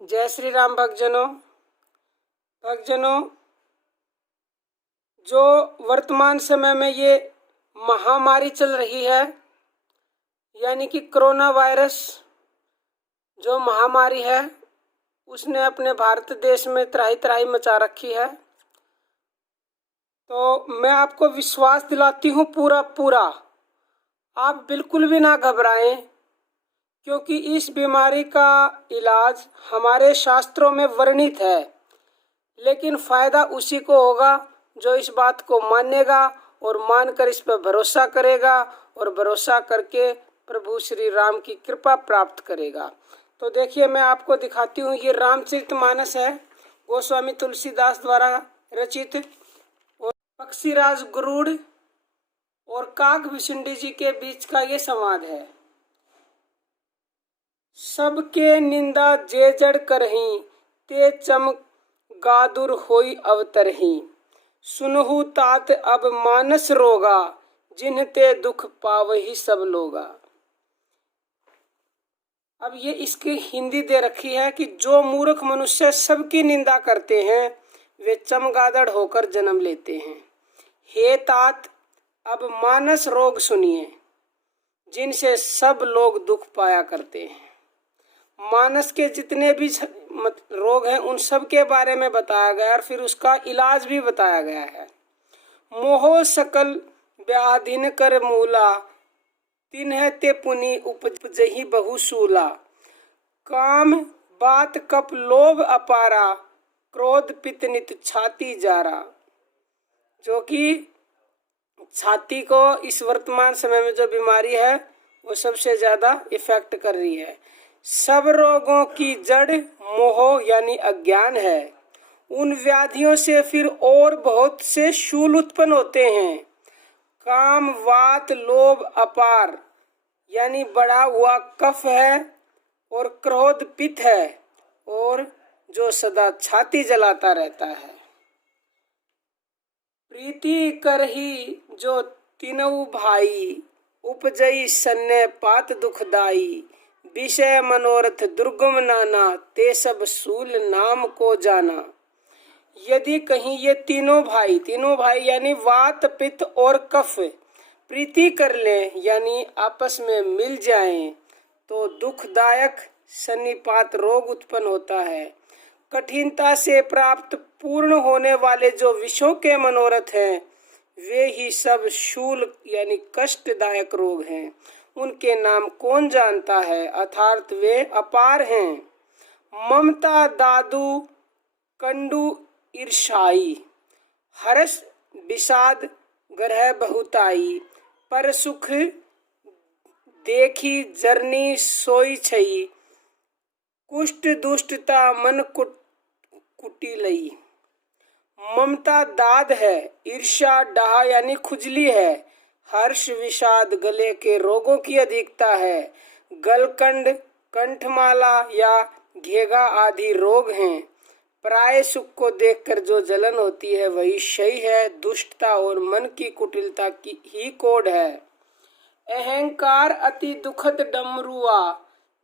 जय श्री राम भक्तजनों। जो वर्तमान समय में ये महामारी चल रही है, यानी कि कोरोना वायरस जो महामारी है, उसने अपने भारत देश में त्राही त्राही मचा रखी है। तो मैं आपको विश्वास दिलाती हूँ पूरा आप बिल्कुल भी ना घबराएं, क्योंकि इस बीमारी का इलाज हमारे शास्त्रों में वर्णित है। लेकिन फ़ायदा उसी को होगा जो इस बात को मानेगा और मानकर इस पर भरोसा करेगा और भरोसा करके प्रभु श्री राम की कृपा प्राप्त करेगा। तो देखिए, मैं आपको दिखाती हूँ, ये रामचरितमानस है, गोस्वामी तुलसीदास द्वारा रचित। और पक्षीराज गरुड़ और काग भिशुंडी जी के बीच का ये संवाद है। सबके निंदा जे जड़ करही, ते चम गादुर होई अवतरही। सुनहु तात अब मानस रोगा, जिन्हते दुख पावही सब लोगा। अब ये इसकी हिंदी दे रखी है कि जो मूर्ख मनुष्य सबकी निंदा करते हैं, वे चमगादड़ होकर जन्म लेते हैं। हे तात, अब मानस रोग सुनिए, जिनसे सब लोग दुख पाया करते हैं। मानस के जितने भी रोग हैं, उन सब के बारे में बताया गया और फिर उसका इलाज भी बताया गया है। मोह सकल व्याधिन कर मूला, तिन्ह ते पुनि उपजहि बहुसूला। काम बात कप लोभ अपारा, क्रोध पित्त नित छाती जारा। जो कि छाती को इस वर्तमान समय में जो बीमारी है, वो सबसे ज्यादा इफेक्ट कर रही है। सब रोगों की जड़ मोह यानी अज्ञान है। उन व्याधियों से फिर और बहुत से शूल उत्पन्न होते हैं। काम वात लोभ अपार यानी बढ़ा हुआ कफ है, और क्रोध पित्त है, और जो सदा छाती जलाता रहता है। प्रीति करही जो तीनऊ भाई, उपजई सन्ने पात दुखदाई। विषय मनोरथ दुर्गम नाना, ते सब सूल नाम को जाना। यदि कहीं ये तीनों भाई यानी वात पित्त और कफ प्रीति कर लें, यानी आपस में मिल जाएं, तो दुखदायक सन्निपात रोग उत्पन्न होता है। कठिनता से प्राप्त पूर्ण होने वाले जो विषयों के मनोरथ हैं, वे ही सब शूल यानी कष्टदायक रोग हैं। उनके नाम कौन जानता है, अर्थात वे अपार हैं। ममता दादू कंडू ईर्षाई, हर्ष विषाद ग्रह बहुताई। पर सुख देखी जरनी सोई छई, कुष्ठ दुष्टता मन कुटिलई। ममता दाद है, ईर्ष्या डाह यानी खुजली है, हर्ष विषाद गले के रोगों की अधिकता है, गलकंड कंठमाला या घेगा आदि रोग हैं। प्राय सुख को देखकर जो जलन होती है, वही क्षय है। दुष्टता और मन की कुटिलता की ही कोड है। अहंकार अति दुखद डमरुआ,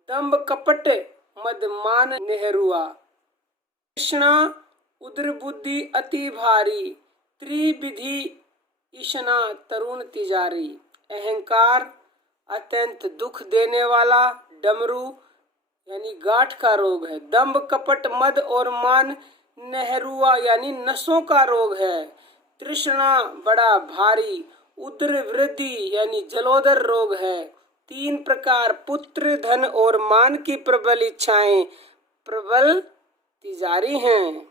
दंभ कपट मद मान नेहरुआ। कृष्णा उदर बुद्धि अति भारी, त्रिविधि ईशना तरुण तिजारी। अहंकार अत्यंत दुख देने वाला, डमरू यानी गांठ का रोग है, दंभ कपट मद और मान नेहरुआ यानी नसों का रोग है। तृष्णा बड़ा भारी, उदर वृद्धि यानी जलोदर रोग है। तीन प्रकार पुत्र धन और मान की प्रबल इच्छाएं प्रबल तिजारी हैं।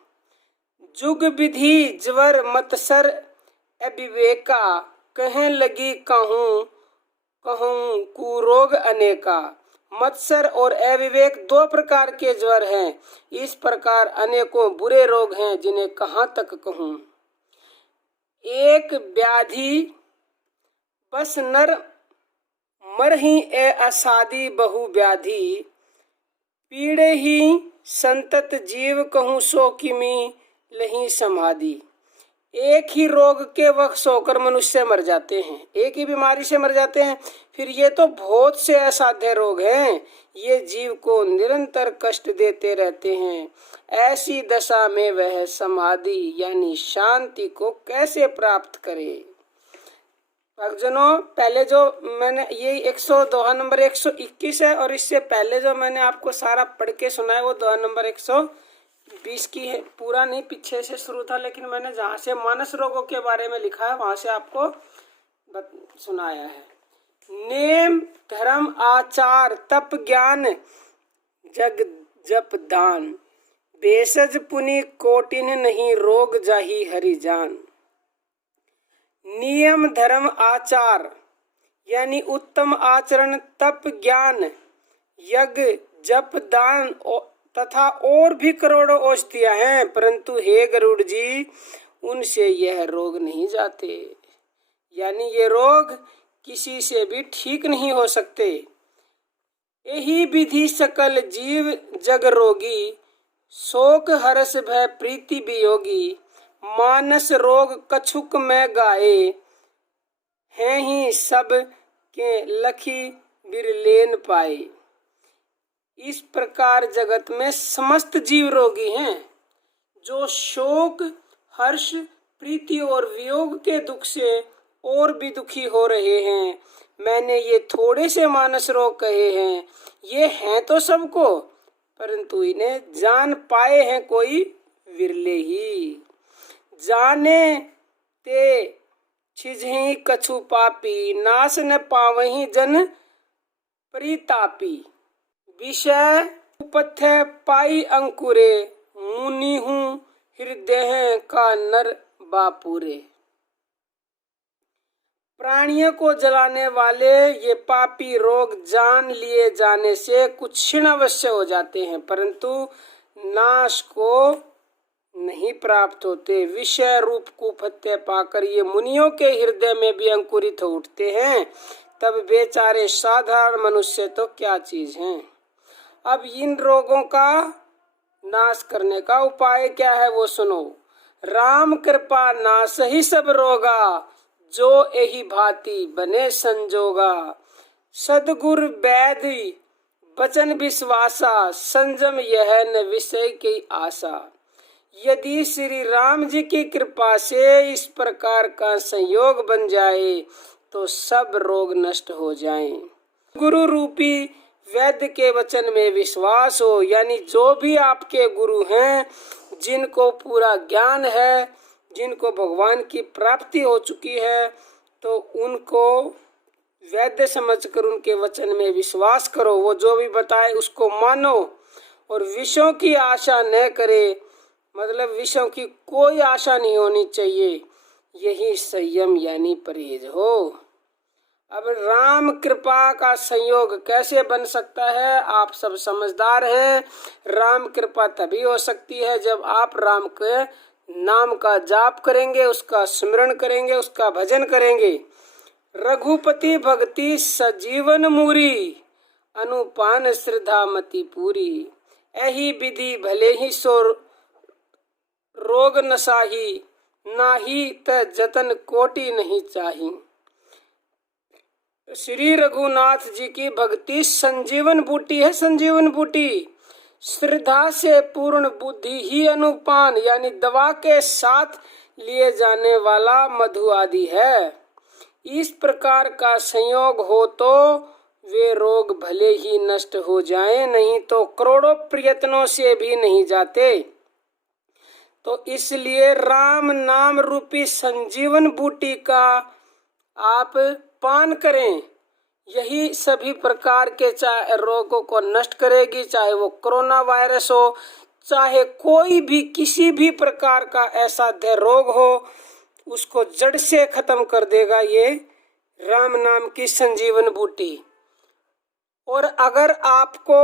जुग विधि ज्वर मत्सर अविवेका, कहें लगी कहूँ कुरोग अनेका। मत्सर और अविवेक दो प्रकार के ज्वर हैं। इस प्रकार अनेकों बुरे रोग हैं, जिन्हें कहाँ तक कहूँ। एक व्याधि बस नर मरही ए असादी बहु व्याधि। पीड़े ही संतत जीव कहूँ सो किमी लही समाधि। एक ही रोग के वश होकर मनुष्य मर जाते हैं, एक ही बीमारी से मर जाते हैं। फिर ये तो बहुत से असाध्य रोग हैं, ये जीव को निरंतर कष्ट देते रहते हैं। ऐसी दशा में वह समाधि यानी शांति को कैसे प्राप्त करे। भक्तजनों, पहले जो मैंने ये 102 नंबर 121 है, और इससे पहले जो मैंने आपको सारा पढ़ के सुनाया वो दोहा नंबर 120 की है। पूरा नहीं, पीछे से शुरू था, लेकिन मैंने जहाँ से मानस रोगों के बारे में लिखा है वहां से आपको सुनाया है। नेम धर्म आचार तप ज्ञान जग जप दान, बेसज पुनि कोटिन नहीं रोग जाही हरि जान। नियम धर्म आचार यानी उत्तम आचरण, तप ज्ञान यज्ञ जप दान तथा और भी करोड़ों औषधियां हैं, परंतु हे गरुड़ जी उनसे यह रोग नहीं जाते, यानी ये रोग किसी से भी ठीक नहीं हो सकते। यही विधि सकल जीव जग रोगी, शोक हर्ष भय प्रीति वियोगी, मानस रोग कछुक में गाए, हैं ही सब के लखी बिरलेन पाए। इस प्रकार जगत में समस्त जीव रोगी हैं, जो शोक हर्ष प्रीति और वियोग के दुख से और भी दुखी हो रहे हैं। मैंने ये थोड़े से मानस रोग कहे हैं, ये हैं तो सबको, परंतु इन्हें जान पाए हैं कोई विरले ही। जाने ते छिजही कछु पापी, नाश न पावही जन परितापी। विषय उपथ्य पाई अंकुरे, मुनि हूँ हृदय का नर बापुरे। प्राणियों को जलाने वाले ये पापी रोग जान लिए जाने से कुछ क्षण अवश्य हो जाते हैं, परंतु नाश को नहीं प्राप्त होते। विषय रूप कुफत्य पाकर ये मुनियों के हृदय में भी अंकुरित हो उठते हैं, तब बेचारे साधारण मनुष्य तो क्या चीज हैं। अब इन रोगों का नाश करने का उपाय क्या है वो सुनो। राम कृपा नाश ही सब रोगा, जो यही भांति बने संजोगा। सदगुर वैद्य वचन विश्वासा, संजम यह न विषय की आशा। यदि श्री राम जी की कृपा से इस प्रकार का संयोग बन जाए तो सब रोग नष्ट हो जाएं। गुरु रूपी वैद्य के वचन में विश्वास हो, यानी जो भी आपके गुरु हैं, जिनको पूरा ज्ञान है, जिनको भगवान की प्राप्ति हो चुकी है, तो उनको वैद्य समझकर उनके वचन में विश्वास करो। वो जो भी बताए उसको मानो और विषयों की आशा न करे, मतलब विषयों की कोई आशा नहीं होनी चाहिए। यही संयम यानी परहेज हो। अब राम कृपा का संयोग कैसे बन सकता है, आप सब समझदार हैं। राम कृपा तभी हो सकती है जब आप राम के नाम का जाप करेंगे, उसका स्मरण करेंगे, उसका भजन करेंगे। रघुपति भक्ति सजीवन मूरी, अनुपान श्रद्धा मति पूरी। यही विधि भले ही सो रोग नसाही, नाही त जतन कोटि नहीं चाही। श्री रघुनाथ जी की भक्ति संजीवन बूटी है, संजीवन बूटी। श्रद्धा से पूर्ण बुद्धि ही अनुपान यानी दवा के साथ लिए जाने वाला मधु आदि है। इस प्रकार का संयोग हो तो वे रोग भले ही नष्ट हो जाएं, नहीं तो करोड़ों प्रयत्नों से भी नहीं जाते। तो इसलिए राम नाम रूपी संजीवन बूटी का आप पान करें। यही सभी प्रकार के चाहे रोगों को नष्ट करेगी, चाहे वो कोरोना वायरस हो, चाहे कोई भी किसी भी प्रकार का असाध्य रोग हो, उसको जड़ से खत्म कर देगा ये राम नाम की संजीवन बूटी। और अगर आपको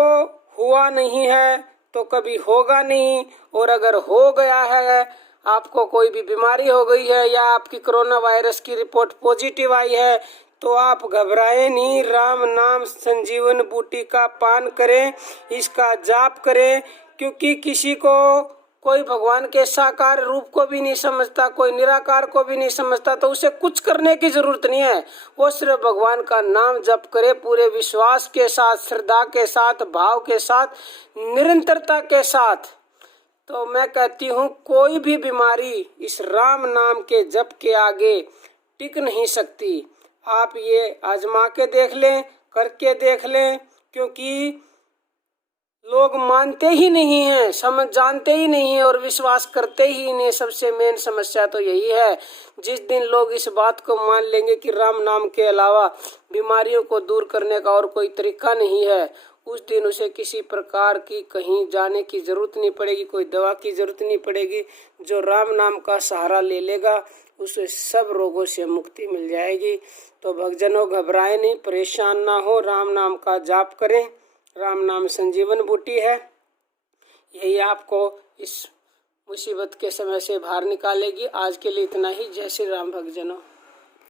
हुआ नहीं है तो कभी होगा नहीं, और अगर हो गया है, आपको कोई भी बीमारी हो गई है या आपकी कोरोना वायरस की रिपोर्ट पॉजिटिव आई है, तो आप घबराएं नहीं। राम नाम संजीवन बूटी का पान करें, इसका जाप करें, क्योंकि किसी को कोई भगवान के साकार रूप को भी नहीं समझता, कोई निराकार को भी नहीं समझता, तो उसे कुछ करने की जरूरत नहीं है। वो सिर्फ भगवान का नाम जप करे पूरे विश्वास के साथ, श्रद्धा के साथ, भाव के साथ, निरंतरता के साथ। तो मैं कहती हूँ कोई भी बीमारी इस राम नाम के जप के आगे टिक नहीं सकती। आप ये आजमा के देख लें, करके देख लें, क्योंकि लोग मानते ही नहीं हैं, समझ जानते ही नहीं है और विश्वास करते ही नहीं। सबसे मेन समस्या तो यही है। जिस दिन लोग इस बात को मान लेंगे कि राम नाम के अलावा बीमारियों को दूर करने का और कोई तरीका नहीं है, उस दिन उसे किसी प्रकार की कहीं जाने की जरूरत नहीं पड़ेगी, कोई दवा की जरूरत नहीं पड़ेगी। जो राम नाम का सहारा ले लेगा उसे सब रोगों से मुक्ति मिल जाएगी। तो भक्तजनों, घबराएं नहीं, परेशान ना हो, राम नाम का जाप करें। राम नाम संजीवन बूटी है, यही आपको इस मुसीबत के समय से बाहर निकालेगी। आज के लिए इतना ही। जय श्री राम भक्तजनों।